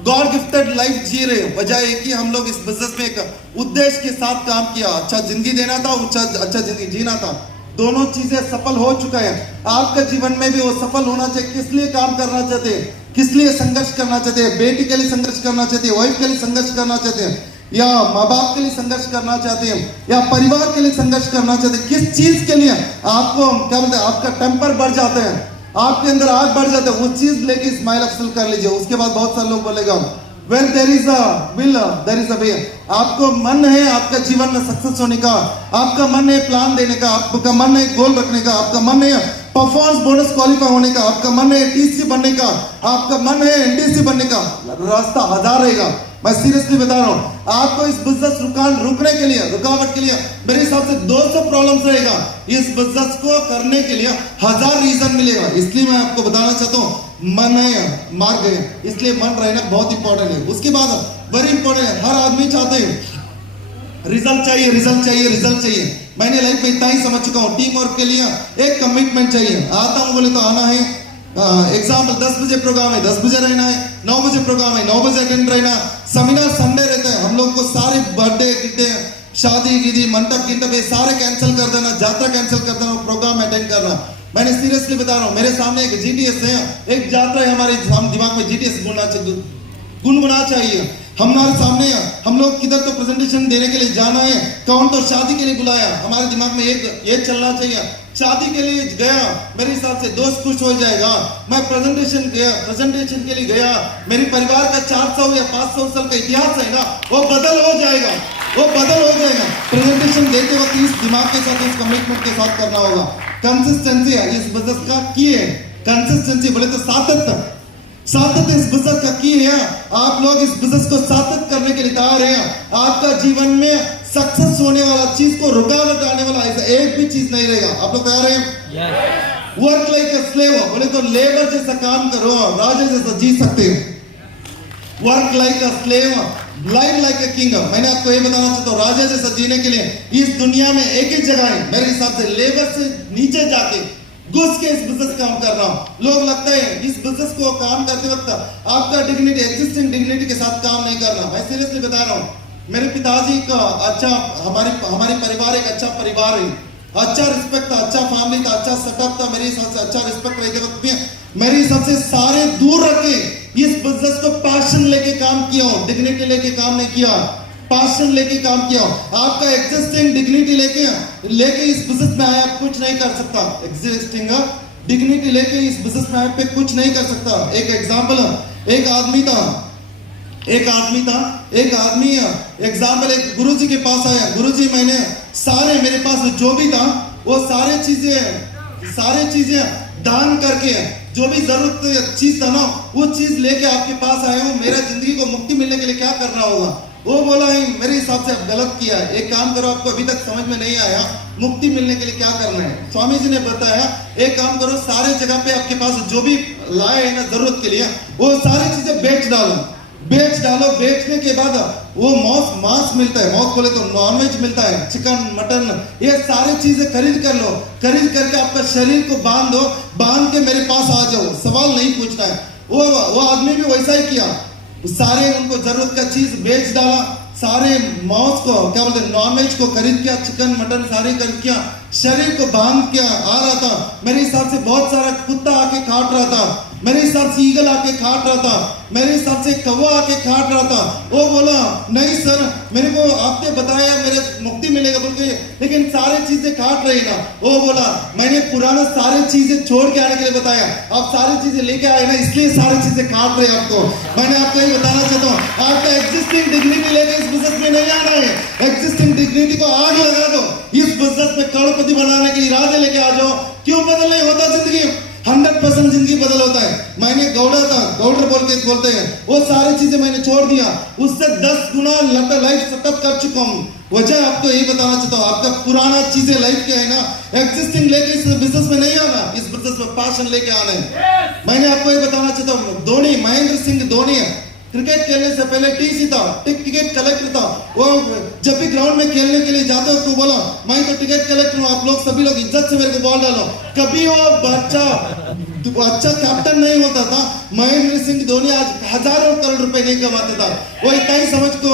गॉड गिफ्टेड लाइफ जी रहे हैं। वजह है कि हम लोग इस बिजनेस में एक उद्देश्य के साथ काम किया, अच्छा जिंदगी देना था, अच्छा जिंदगी जीना था। दोनों चीजें सफल हो चुका है। आपका जीवन में भी वो सफल होना चाहिए। किस लिए काम करना चाहते हैं, किस लिए संघर्ष करना चाहते हैं? बेटी के लिए संघर्ष करना चाहते हैं, वाइफ के लिए संघर्ष करना चाहते हैं, या माँ बाप के लिए संघर्ष करना चाहते हैं, या परिवार के लिए संघर्ष करना चाहते हैं? किस चीज के लिए आपको क्या बोलते हैं, आपका टेम्पर बढ़ जाता है, आपके अंदर आग बढ़ जाता है, वो चीज लेके स्माइल अफसल कर लीजिए। उसके बाद बहुत सारे लोग बोलेगा When there is a will, there is a way. आपको मन है आपका जीवन में सक्सेस होने का, आपका मन है प्लान देने का, आपका मन है गोल रखने का, आपका मन है परफॉर्मेंस बोनस क्वालिफाई होने का, आपका मन है टीसी बनने का, आपका मन है एनडीसी बनने का, रास्ता हजार रहेगा। मैं सीरियसली बता रहा हूँ, आपको इस बिजनेस रुकने के लिए, रुकावट के लिए मेरे हिसाब से 200 प्रॉब्लम्स रहेगा। इस बिजनेस को करने के लिए 1000 रीजन मिलेगा। इसलिए मैं आपको बताना चाहता हूँ, मन है मार्ग है, इसलिए मन रहना बहुत इंपॉर्टेंट है। उसके बाद वेरी इंपॉर्टेंट है, हर आदमी चाहते हैं रिजल्ट चाहिए, रिजल्ट चाहिए, रिजल्ट चाहिए। मैंने लाइफ में इतना ही समझ चुका हूँ, टीम वर्क के लिए एक कमिटमेंट चाहिए। आता हूँ बोले तो आना है। एग्जाम्पल 10 बजे प्रोग्राम है, 10 बजे रहना है, 9 बजे प्रोग्राम है, 9 बजे अटेंड रहना। सेमिनार संडे रहता है, हम लोग को सारे बर्थडे गिफ्टे, शादी गिदी, मंडप गिंडप, ये सारे कैंसिल कर देना, यात्रा कैंसिल कर देना, प्रोग्राम अटेंड करना। मैंने सीरियसली बता रहा हूँ, मेरे सामने एक जीटीएस है, एक यात्रा है, हमारे दिमाग में जीटीएस गुनगुना चाहिए। हमारे सामने हम लोग किधर तो प्रेजेंटेशन देने के लिए जाना है, कौन तो शादी के लिए बुलाया, हमारे दिमाग में एक ये चलना चाहिए। शादी के लिए गया, मेरे हिसाब से दोस्त खुश हो जाएगा। मैं प्रेजेंटेशन के लिए गया, मेरी परिवार का 400 या 500 साल का इतिहास है ना, वो बदल हो जाएगा, वो बदल हो जाएगा। प्रेजेंटेशन देते वक्त इस दिमाग के साथ, इस कमिटमेंट के साथ करना होगा। कंसिस्टेंसी है इस बिजनेस का की है, कंसिस्टेंसी बोले तो सातत्य इस बिजनेस का की है। आप लोग इस बिजनेस को सातत्य करने के लिए तैयार हैं। आपका जीवन में सक्सेस होने वाला चीज को रुकावट आने वाला ऐसा एक भी चीज नहीं रहेगा। आप लोग तैयार हैं? वर्क लाइक अ स्लेव, बोले तो लेबर जैसा काम करो, राजा जैसा जी सकते हो। Work like a slave, live like a king. मैंने आपको ये बताना चाहता हूँ, राजा जैसा जीने के लिए इस दुनिया में एक ही जगह है मेरे हिसाब से, लेबर से नीचे जाके घुस के इस बिजनेस काम कर रहा हूं। लोग लगता है इस बिजनेस को काम करते वक्त आपका डिग्निटी, एक्जिस्टिंग डिग्निटी के साथ काम नहीं करना। मैं सीरियसली बता रहा हूँ, मेरे पिताजी का अच्छा, हमारी परिवार एक अच्छा परिवार है, अच्छा रिस्पेक्ट था, अच्छा फैमिली था, अच्छा सेटअप था। मेरे हिसाब से अच्छा रिस्पेक्ट रहते वक्त में मेरे हिसाब से सारे दूर रखे इस बिजनेस को पैशन लेके काम किया हो, डिग्निटी लेके काम नहीं किया, पैशन लेके काम किया हो। आपका एक्जिस्टिंग डिग्निटी लेके इस बिजनेस में आया, आप कुछ नहीं कर सकता। एक्जिस्टिंग डिग्निटी लेके इस बिजनेस में आया पे कुछ नहीं कर सकता। एक एग्जांपल, एक आदमी एग्जाम्पल, एक गुरुजी के पास आया, गुरुजी मैंने सारे, मेरे पास जो भी था वो सारे चीजें दान करके, जो भी जरूरत चीज था ना वो चीज लेके आपके पास आया हूँ। मेरा जिंदगी को मुक्ति मिलने के लिए क्या करना होगा? वो बोला है मेरे हिसाब से आप गलत किया है, एक काम करो, आपको अभी तक समझ में नहीं आया मुक्ति मिलने के लिए क्या करना है। स्वामी जी ने बताया एक काम करो, सारे जगह पे आपके पास जो भी लाए है ना जरूरत के लिए, वो सारी चीजें बेच डालो। बेचने के बाद वो मांस मिलता है, मांस बोले तो नॉनवेज मिलता है, चिकन मटन, ये सारी चीजें खरीद कर लो। खरीद करके आपका शरीर को बांध के मेरे पास आ जाओ, सवाल नहीं पूछना है। वो आदमी भी वैसा ही किया, सारे उनको जरूरत का चीज बेच डाला, सारे मांस को क्या बोलते नॉनवेज को खरीद किया, चिकन मटन सारे खरीद किया, शरीर को बांध के आ रहा था। मेरे हिसाब से बहुत सारा कुत्ता आके काट रहा था, मेरे हिसाब से ईगल आके काट रहा था, मेरे हिसाब से कौवा आके काट रहा था। वो बोला नहीं सर, मेरे को आपने बताया मेरे मुक्ति मिलेगा बोल के, लेकिन सारे चीजें काट रही ना। वो बोला मैंने पुराना सारे चीजें छोड़ के आने के लिए बताया, आप सारी चीजें लेके आए ना, इसलिए सारी चीजें काट रहे आपको। मैंने आपको ये बताना चाहता हूँ, आपका एग्जिस्टिंग डिग्निटी लेके इस बिजनेस में नहीं आना है। एग्जिस्टिंग डिग्निटी को आग लगा दो, इस बिजनेस में करोड़पति बनाने के इरादे लेके आ जाओ। क्यों बदल नहीं होता जिंदगी? 100% जिंदगी बदल होता है। मैंने गौड़ा था, गौडर बोलते हैं, वो सारी चीजें मैंने छोड़ दिया, उससे 10 गुना लाइफ सेटअप कर चुका हूँ। वजह आपको यही बताना चाहता हूँ, आपका पुराना चीजें लाइफ के है ना, एग्जिस्टिंग लेके इस बिजनेस में नहीं आना, इस बिजनेस में पैशन लेके आना है। मैंने आपको ये बताना चाहता हूँ, धोनी, महेंद्र सिंह धोनी क्रिकेट खेलने से पहले टीसी था, टिकट कलेक्टर था। वो जब भी ग्राउंड में खेलने के लिए जाते हो तो बोला मैं तो टिकट कलेक्टर हूँ, आप लोग सभी लोग इज्जत से मेरे को बॉल डालो। कभी वो बच्चा अच्छा कैप्टन नहीं होता था। महेंद्र सिंह धोनी आज हजारों करोड़ रुपए नहीं कमाते था। वो इतना ही समझ को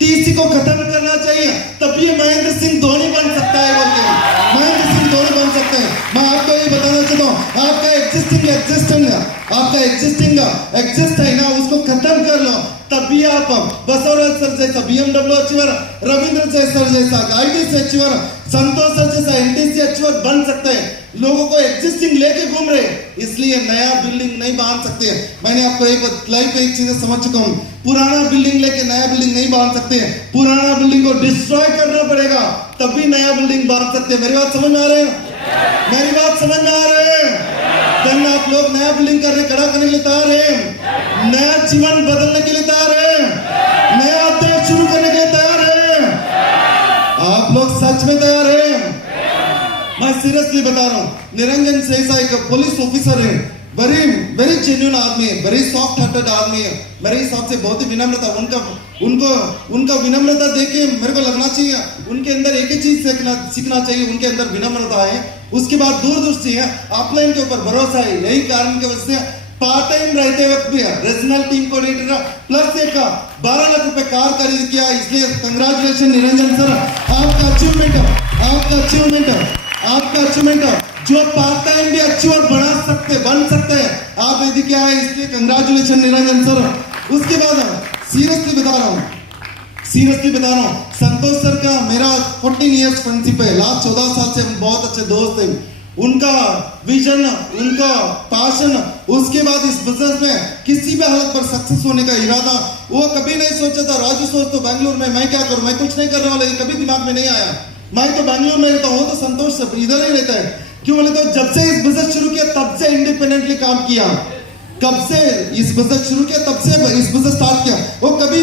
टीसी को खत्म करना चाहिए, तब ये महेंद्र सिंह धोनी बन सकता है बोलते हैं, महेंद्र सिंह धोनी बन सकते हैं। मैं आपको ये बताना चाहता हूँ, आपका एग्जिस्ट है ना, उसको खत्म कर लो, तभी आप बसवराज सर जैसा BMW अचीवर, रविंद्र सर जैसा ITC अचीवर, संतोष सर जैसा NTC अचीवर बन सकते हैं। लोगों को एग्जिस्टिंग लेके घूम रहे, इसलिए नया बिल्डिंग नहीं बांध सकते। मैंने आपको एक लाइफ में एक चीज समझ चुका हूँ, पुराना बिल्डिंग लेके नया बिल्डिंग नहीं बांध सकते। पुराना बिल्डिंग को डिस्ट्रॉय करना पड़ेगा, तभी नया बिल्डिंग बांध सकते हैं। मेरी बात समझ में आ रही है? मेरी बात समझ में आ रही है? धन आप लोग नया बिल्डिंग करने खड़ा करने के लिए तैयार है, नया जीवन बदलने के लिए तैयार है, नया अध्याय शुरू करने के लिए तैयार है? आप लोग सच में तैयार है? मैं सीरियसली बता रहा हूँ, निरंजन जैसा एक पुलिस ऑफिसर है, वेरी जेन्युइन आदमी है, वेरी सॉफ्ट हार्टेड आदमी है। मेरे हिसाब से बहुत ही विनम्रता, उनका विनम्रता देख के मेरे को लगना चाहिए उनके अंदर एक ही चीज सीखना चाहिए, उनके अंदर विनम्रता है। उसके बाद दूरदृष्टि है, ऑफलाइन के ऊपर भरोसा है। यही कारण की वजह से पार्ट टाइम रहते वक्त भी रीजनल टीम कोऑर्डिनेटर प्लस एक 12 लाख रुपए कार खरीद किया। इसलिए कंग्रेचुलेशन निरंजन सर, आपका अचीवमेंट जो पार्ट टाइम भी अचीवर बन सकते हैं आप, यदि क्या है, इसलिए कंग्रेचुलेशन निरंजन सर। उसके बाद सीरियसली बता रहा हूँ, संतोष सर का मेरा 14 इयर्स फ्रेंडशिप है। लास्ट 14 साल से हम बहुत अच्छे दोस्त हैं। उनका विजन, उनका पैशन, उसके बाद इस बिजनेस में किसी भी हालत पर सक्सेस होने का इरादा, वो कभी नहीं सोचा था राजू सोच तो बैंगलोर में मैं क्या करूं, मैं कुछ नहीं कर रहा हूं, कभी दिमाग में नहीं आया। मैं तो बैंगलोर में रहता हूँ, तो संतोष से इधर ही रहता है। क्यों बोले तो जब से इस बिजनेस शुरू किया तब से इंडिपेंडेंटली काम किया, कब से इस बिजनेस शुरू किया तब से इस बिजनेस स्टार्ट किया। वो कभी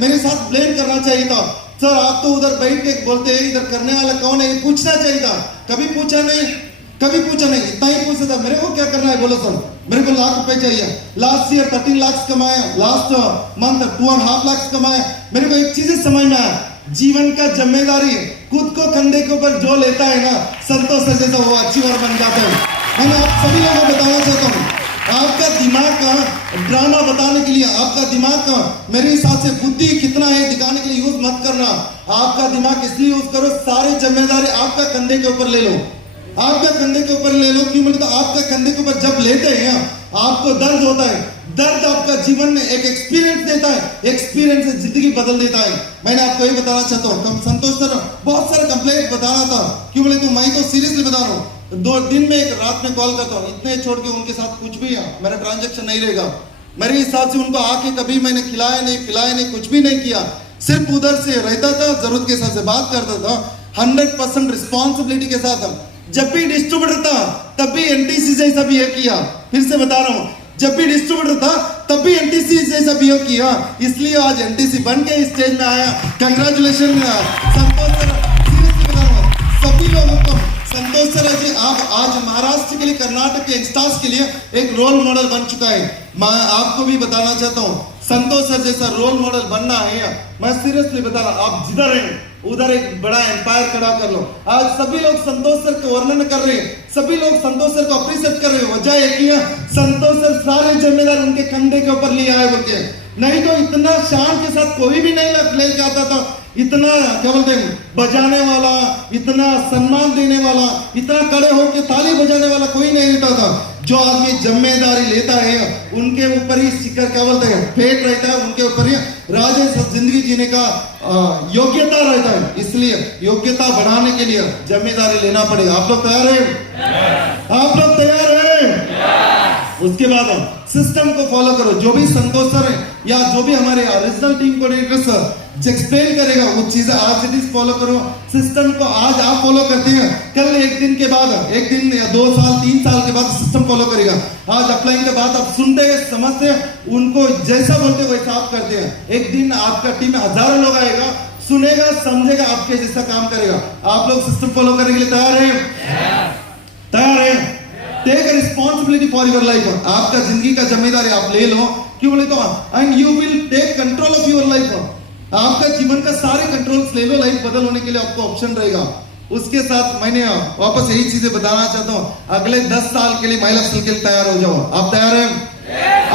मेरे साथ ब्लेम करना चाहिए था, सर आप तो उधर बैठ के बोलते हैं, इधर करने वाला कौन है, पूछना चाहिए था। कभी पूछा नहीं, इतना ही पूछा था मेरे को क्या करना है, बोलो सर मेरे को लाख रुपए चाहिए। लास्ट ईयर 13 लाख कमाया, लास्ट मंथ 2.5 लाख कमाया। मेरे को एक चीज समझ में आया, जीवन का जिम्मेदारी खुद को कंधे के ऊपर जो लेता है ना, संतोष जैसा वो अचीवर बन जाता है। मैंने आप सभी लोगों को बताना चाहता हूँ, आपका दिमाग का ड्रामा बताने के लिए, आपका दिमाग का मेरे हिसाब से बुद्धि कितना है दिखाने के लिए यूज मत करना। आपका दिमाग इसलिए यूज करो, सारी जिम्मेदारी आपका कंधे के ऊपर ले लो, आपका कंधे के ऊपर ले लो। क्यों बोले तो आपका कंधे के ऊपर जब लेते हैं आपको दर्द होता है, दर्द आपका जीवन में एक एक्सपीरियंस देता है, एक्सपीरियंस से जिंदगी बदल देता है। मैंने आपको ये बताना चाहता हूँ, संतोष सर बहुत सारे कंप्लेंट बताना था। क्यों बोले तो मैं तो सीरियसली बता रहा हूँ, 2 दिन में एक रात में कॉल करता हूँ, इतने छोड़ के उनके साथ कुछ भी मेरा ट्रांजेक्शन नहीं रहेगा। मेरे हिसाब से उनको आके कभी मैंने खिलाया नहीं, पिलाया नहीं, कुछ भी नहीं किया, सिर्फ उधर से रहता था, जरूरत के हिसाब से बात करता था, 100% रिस्पॉन्सिबिलिटी के साथ। जब भी डिस्ट्रीब्यूटर था तब भी NTC जैसा बिहेव किया। फिर से बता रहा हूँ, जब भी डिस्ट्रीब्यूटर था तब भी NTC जैसा बिहेव किया, इसलिए आज NTC बन के इस स्टेज में आया। कंग्रेचुलेशन संतोष सर, सीरियसली बता रहा हूँ सभी लोगों को। संतोष सर जी आप आज महाराष्ट्र के लिए, कर्नाटक के यंगस्टर्स के लिए एक रोल मॉडल बन चुका है। मैं आपको भी बताना चाहता हूँ, संतोष सर जैसा रोल मॉडल बनना है। मैं सीरियसली बता रहा हूँ, आप जिधर हैं उधर एक बड़ा एम्पायर खड़ा कर लो। आज सभी लोग संतोष सर को वर्णन कर रहे हैं, सभी लोग संतोष सर को अप्रिशिएट कर रहे हैं। वजह एक ही है, संतोष सर सारे जिम्मेदार उनके कंधे के ऊपर लिए आए बोल के। नहीं तो इतना शान के साथ कोई भी नहीं ले जाता था, इतना क्या बोलते हैं बजाने वाला, इतना सम्मान देने वाला, इतना खड़े होकर ताली बजाने वाला कोई नहीं होता था। जो आदमी जिम्मेदारी लेता है उनके ऊपर ही शिकर क्या बोलते हैं फेट रहता है, उनके ऊपर ही राजे सब जिंदगी जीने का योग्यता रहता है। इसलिए योग्यता बढ़ाने के लिए जिम्मेदारी लेना पड़ेगा। आप लोग तैयार हैं? आप लोग तैयार हैं? उसके बाद सिस्टम को फॉलो करो। जो भी संतोष सर है या जो भी हमारे original team coordinator sir explain करेगा वो चीजें आज से फॉलो करो। सिस्टम को आज आप फॉलो करते हैं, कल एक दिन के बाद, एक दिन या 2 साल 3 साल के बाद सिस्टम फॉलो करेगा। आज अप्लाइंग के बाद आप सुनते हैं, समझते हैं, उनको जैसा बोलते हैं वैसा आप करते हैं। एक दिन आपका टीम में हजारों लोग आएगा, सुनेगा, समझेगा, आपके जैसा काम करेगा। आप लोग सिस्टम फॉलो करने के लिए तैयार हैं? तैयार हैं? Take responsibility for your life. आपका जिंदगी का जिम्मेदारी आप ले लो। क्यों बोले तो and you will take control of your life. आपका जीवन का सारे कंट्रोल्स ले लो। लाइफ बदल होने के लिए आपको ऑप्शन रहेगा। उसके साथ मैंने वापस यही चीजें बताना चाहता हूं। अगले 10 साल के लिए माइल ऑफ के लिए तैयार हो जाओ। आप तैयार हैं?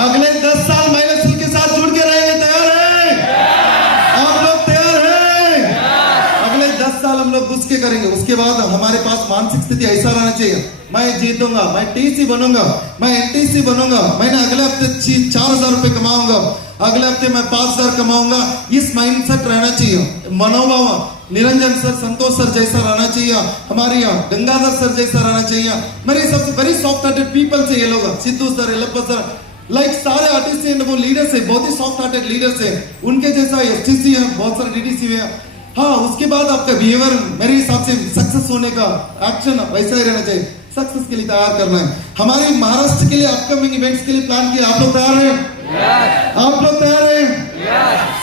अगले 10 साल माइल ऑफ के साथ जुड़ के रहेंगे। तैयार हैं? आप लोग तैयार हैं? अगले 10 साल हम लोग घुस के करेंगे। उसके बाद हमारे पास मानसिक स्थिति ऐसा रहना चाहिए, मैं जीतूंगा, मैं टीसी बनूंगा, मैं एनटीसी बनूंगा, मैंने अगले हफ्ते 4000 रुपए कमाऊंगा, अगले हफ्ते मैं 5000 कमाऊंगा। इस माइंडसेट रहना चाहिए। मनोभाव निरंजन सर, संतोष सर जैसा रहना चाहिए, हमारे यहाँ गंगाधर सर जैसा रहना चाहिए। मेरे सबसे वेरी सॉफ्ट हार्टेड पीपल से ये लोग, Sidhu sir, Yallappa sir, like सारे आर्टिस्ट हैं, वो लीडर्स है, बहुत ही सॉफ्ट हार्टेड लीडर्स है। उनके जैसा एसटीसी है, बहुत सारे डीडीसी है। हाँ, उसके बाद आपका बिहेवियर मेरे हिसाब से सक्सेस होने का एक्शन वैसा ही रहना चाहिए। सक्सेस के लिए तैयार करना है। हमारे महाराष्ट्र के लिए अपकमिंग इवेंट्स के लिए प्लान किया। आप लोग तैयार हैं? आप लोग तैयार हैं?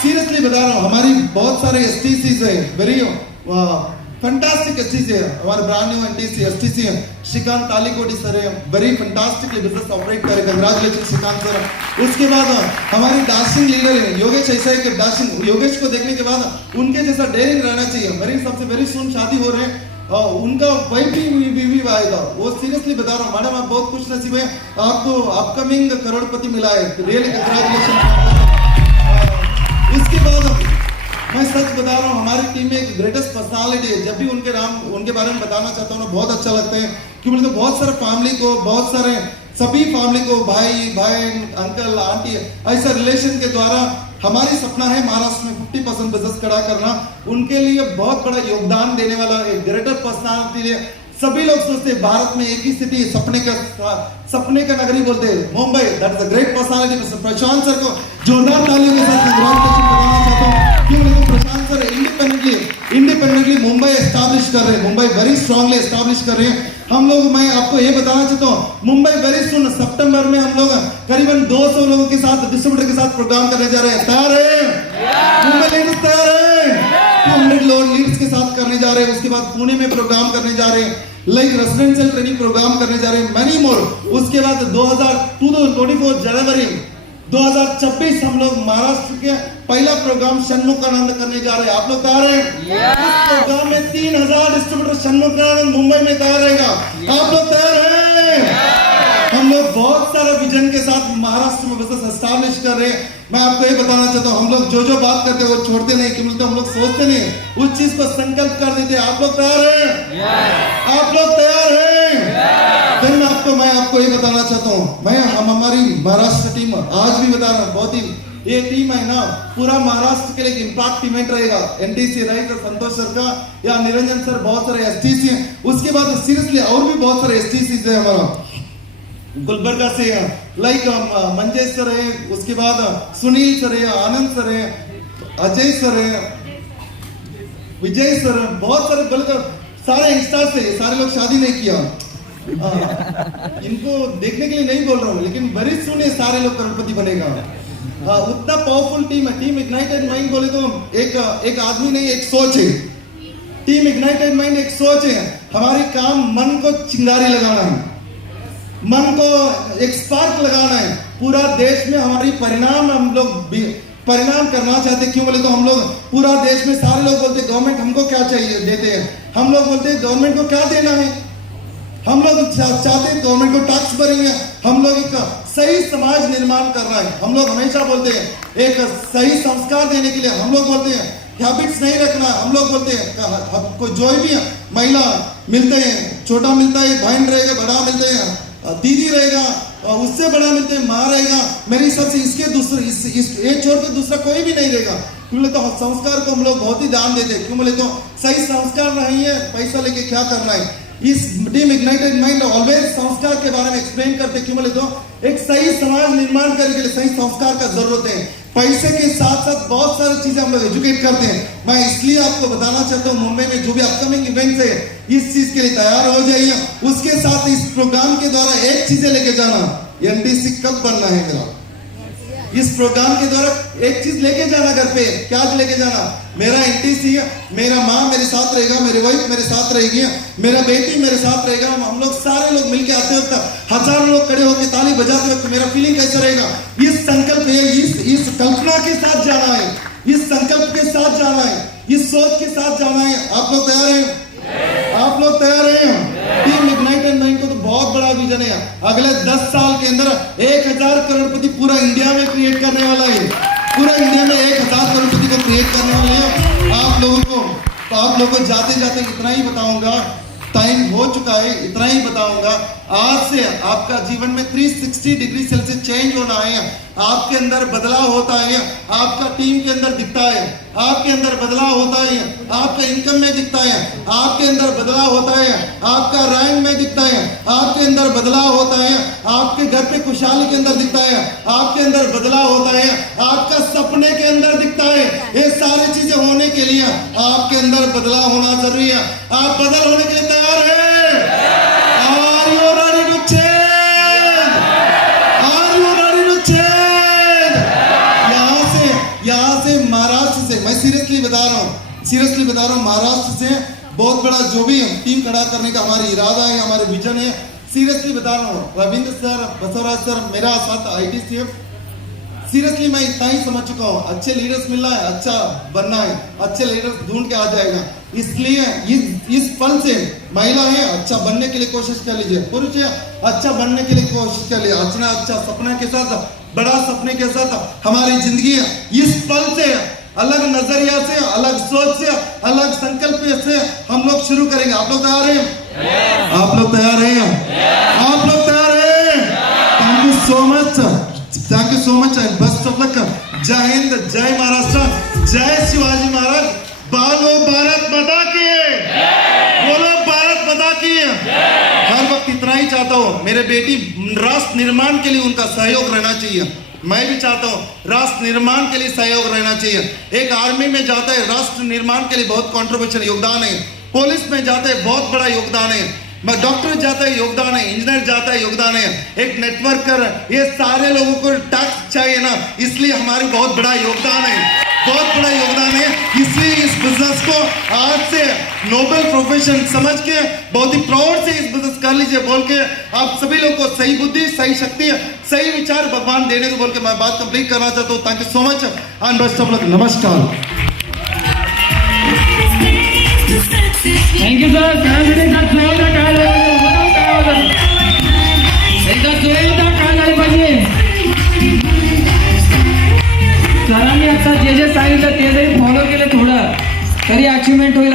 सीरियसली बता रहा हूँ, हमारी बहुत सारे एसटीसीज है, वेरी फैंटास्टिक एसटीसी है। हमारे ब्रांड न्यू एनटीसी एसटीसी है, श्रीकांत तालीकोटी सर है, वेरी फैंटास्टिकली बिजनेस ऑपरेट करे। Congratulation Shrikant sir. उसके बाद हमारी डैशिंग लीडर है योगेश, ऐसा है कि डैशिंग योगेश को देखने के बाद उनके जैसा डेयरिंग रहना चाहिए। मेरे हिसाब से वेरी सुन शादी हो रहे हैं, उनका वाइफ भी आएगा। वो सीरियसली बता रहा हूँ मैडम, आप बहुत खुश नसीब है, आपको अपकमिंग करोड़पति मिला है, रियली कंग्रेचुलेशन। उसके बाद मैं सच बता रहा हूँ, हमारी टीम में एक ग्रेटेस्ट पर्सनालिटी है। जब भी उनके बारे में बताना चाहता हूँ ना, बहुत अच्छा लगता है। क्योंकि तो बहुत सारे फैमिली को, बहुत सारे सभी फैमिली को, भाई बहन, अंकल आंटी, ऐसा रिलेशन के द्वारा हमारी सपना है महाराष्ट्र में 50% बिजनेस खड़ा करना। उनके लिए बहुत बड़ा योगदान देने वाला एक ग्रेटर पर्सनालिटी है। सभी लोग सोचते हैं भारत में एक ही सिटी सपने का नगरी बोलते हैं, Mumbai. That is a great personality. Mister Prashant sir को जोरदार तालियों के साथ कंग्रेचुलेशन बताना चाहता हूं। क्यों बोले तो प्रशांत सर इंडिपेंडेंटली मुंबई एस्टैब्लिश कर रहे हैं, मुंबई वेरी स्ट्रांगली एस्टैब्लिश कर रहे हैं। हम लोग, मैं आपको ये बताना चाहता हूँ, मुंबई वेरी सुन सितंबर में हम लोग करीबन 200 लोगों के साथ, डिस्ट्रीब्यूटर के साथ प्रोग्राम करने जा रहे हैं। तैयार है? मुंबई लीडर्स तैयार है? 200 लोग लीडर्स के साथ करने जा रहे हैं। उसके बाद पुणे में प्रोग्राम करने जा रहे हैं, लाइक रेसिडेंशियल ट्रेनिंग प्रोग्राम करने जा रहे हैं, मैनी मोर। उसके बाद 2024 जनवरी 2026 हम लोग महाराष्ट्र के पहला प्रोग्राम षण्मुखानंद करने जा रहे हैं। आप लोग तैयार हैं? इस प्रोग्राम में 3000 डिस्ट्रीब्यूटर षण्मुखानंद मुंबई में तैयार रहेगा। आप लोग तैयार हैं? हम लोग बहुत सारा विजन के साथ महाराष्ट्र में बिजनेस एस्टैब्लिश कर रहे हैं। मैं आपको ये बताना चाहता हूँ, हम लोग जो बात करते हैं वो छोड़ते नहीं, क्योंकि हम लोग सोचते नहीं, उस चीज को संकल्प कर देते हैं। आप लोग तैयार हैं? आप लोग तैयार हैं? फिर मैं आपको ये बताना चाहता हूँ, हमारी महाराष्ट्र टीम आज भी बता रहा हूँ, बहुत ही ये टीम है ना, पूरा महाराष्ट्र के लिए इम्पैक्ट इवेंट रहेगा। एनटीसी रहेगा संतोष सर का या निरंजन सर, बहुत सारे एसटीसी हैं। उसके बाद सीरियसली और भी बहुत सारे एसटीसी है। हमारा गुलबर्गा से लाइक मंजेश सर है, उसके बाद सुनील सर है, आनंद सर है, अजय सर है, विजय सर, बहुत सारे बल्कि सारे यंगस्टर्स है। सारे लोग शादी नहीं किया, इनको देखने के लिए नहीं बोल रहा हूँ, लेकिन वेरी सुन ये सारे लोग करोड़पति बनेगा। उतना पावरफुल टीम है। टीम इग्नाइटेड माइंड बोले तो एक आदमी नहीं, एक सोच है। टीम इग्नाइटेड माइंड एक सोच है। हमारी काम मन को चिंगारी लगाना है, मन को एक स्पार्क लगाना है। पूरा देश में हमारी परिणाम हम लोग परिणाम करना चाहते। क्यों बोले तो हम लोग पूरा देश में सारे लोग बोलते गवर्नमेंट हमको क्या चाहिए देते हैं, हम लोग बोलते गवर्नमेंट को क्या देना है, हम लोग चाहते हैं गवर्नमेंट को टैक्स भरेंगे, हम लोग एक सही समाज निर्माण कर रहा है। हम लोग हमेशा बोलते हैं एक सही संस्कार देने के लिए, हम लोग बोलते हैं हैबिट्स नहीं रखना। हम लोग बोलते हैं आपको जो भी है महिला मिलते हैं, छोटा मिलता है बहन रहेगा, बड़ा मिलते हैं दीदी रहेगा, उससे बड़ा मिलते हैं माँ रहेगा। मेरे हिसाब से इसके दूसरे ये छोड़ के दूसरा कोई भी नहीं रहेगा। क्यों बोले तो संस्कार को हम लोग बहुत ही ध्यान देते हैं। क्यों बोले तो सही संस्कार नहीं है, पैसा लेके क्या करना है। इस टीम इग्नाइटेड माइंड ऑलवेज संस्कार के बारे में एक्सप्लेन करते। क्यों बोले तो एक सही समाज निर्माण करने के लिए सही संस्कार का जरूरत है। पैसे के साथ साथ बहुत सारी चीजें हम लोग एजुकेट करते हैं। मैं इसलिए आपको बताना चाहता हूँ मुंबई में जो भी अपकमिंग इवेंट्स है इस चीज के लिए तैयार हो जाइए। उसके साथ इस प्रोग्राम के द्वारा एक चीजें लेके जाना, एनटीसी कब बनना है मेरा। इस प्रोग्राम के द्वारा एक चीज लेके जाना घर पे, क्या लेके जाना, मेरा एनटीसी है, मेरा माँ मेरे साथ रहेगा, मेरी वाइफ मेरे साथ रहेगी, मेरा बेटी मेरे साथ रहेगा। हम लोग सारे लोग मिलके आते वक्त हजारों लोग खड़े होकर ताली बजाते वक्त मेरा फीलिंग कैसा रहेगा। इस संकल्प इस कल्पना के साथ जाना है, इस संकल्प के साथ जाना है, इस सोच के साथ जाना है। आप लोग तैयार हैं? आप लोग तैयार हैं? टीम इग्नाइटेड माइंड को तो बहुत बड़ा विजन है। अगले 10 साल के अंदर 1000 करोड़पति पूरा इंडिया में क्रिएट करने वाला है। पूरा इंडिया में 1000 करोड़पति को क्रिएट करने वाले हैं आप लोगों को। तो आप लोगों को जाते जाते इतना ही बताऊंगा, टाइम हो चुका है, इतना ही बताऊंगा। आज से आपका जीवन में 360 डिग्री सेल्सियस चेंज होना है। आपके अंदर बदलाव होता है, आपका टीम के अंदर दिखता है, आपके अंदर बदलाव होता है, आपके इनकम में दिखता है, आपके अंदर बदलाव होता है, आपका रैंक में दिखता है, आपके अंदर बदलाव होता है, आपके घर पे खुशहाली के अंदर दिखता है, आपके अंदर बदलाव होता है, आपका सपने के अंदर दिखता है। ये सारी चीजें होने के लिए आपके अंदर बदलाव होना जरूरी है। आप बदल होने के लिए तैयार है? Are you ready to change? Are you ready to change? यहाँ से महाराष्ट्र से मैं सीरियसली बता रहा हूँ महाराष्ट्र से बहुत बड़ा जो भी टीम खड़ा करने का हमारी इरादा है, हमारे विजन है। सीरियसली बता रहा हूँ, रविंद्र सर, बसवराज सर, मेरा साथ ITCF। सीरियसली मैं इतना ही समझ चुका हूँ, अच्छे लीडर्स मिलना है, अच्छा बनना है, अच्छे लीडर्स ढूंढ के आ जाएगा। इसलिए इस पल से महिला है अच्छा बनने के लिए कोशिश कर लीजिए, पुरुष है अच्छा बनने के लिए कोशिश कर लीजिए। अच्छा सपने के साथ, बड़ा सपने के साथ हमारी जिंदगी है। इस पल से अलग नजरिया से, अलग सोच से, अलग संकल्प से हम लोग शुरू करेंगे। आप लोग तैयार हैं? आप लोग तैयार हैं? आप लोग तैयार हैं? Thank you so much, thank you so much. Best of luck. जय हिंद, जय महाराष्ट्र, जय शिवाजी महाराज। बोलो भारत माता की, बोलो भारत माता की। हर वक्त इतना ही चाहता हूँ, मेरे बेटी राष्ट्र निर्माण के लिए उनका सहयोग रहना चाहिए। मैं भी चाहता हूँ राष्ट्र निर्माण के लिए सहयोग रहना चाहिए। एक आर्मी में जाता है, राष्ट्र निर्माण के लिए बहुत कंट्रीब्यूशन योगदान है। पुलिस में जाता है, बहुत बड़ा योगदान है। डॉक्टर जाता है, योगदान है। इंजीनियर जाता है, योगदान है। एक नेटवर्कर, ये सारे लोगों को टैक्स चाहिए ना, इसलिए हमारी बहुत बड़ा योगदान है, बहुत बड़ा योगदान है। इसलिए इस बिजनेस को आज से नोबल प्रोफेशन समझ के बहुत ही प्राउड से इस बिजनेस कर लीजिए बोल के आप सभी लोगों को सही बुद्धि, सही शक्ति, सही विचार भगवान देने को बोल के मैं बात कंप्लीट करना चाहता हूँ। Thank you so much and best of luck. नमस्कार। Thank you sir.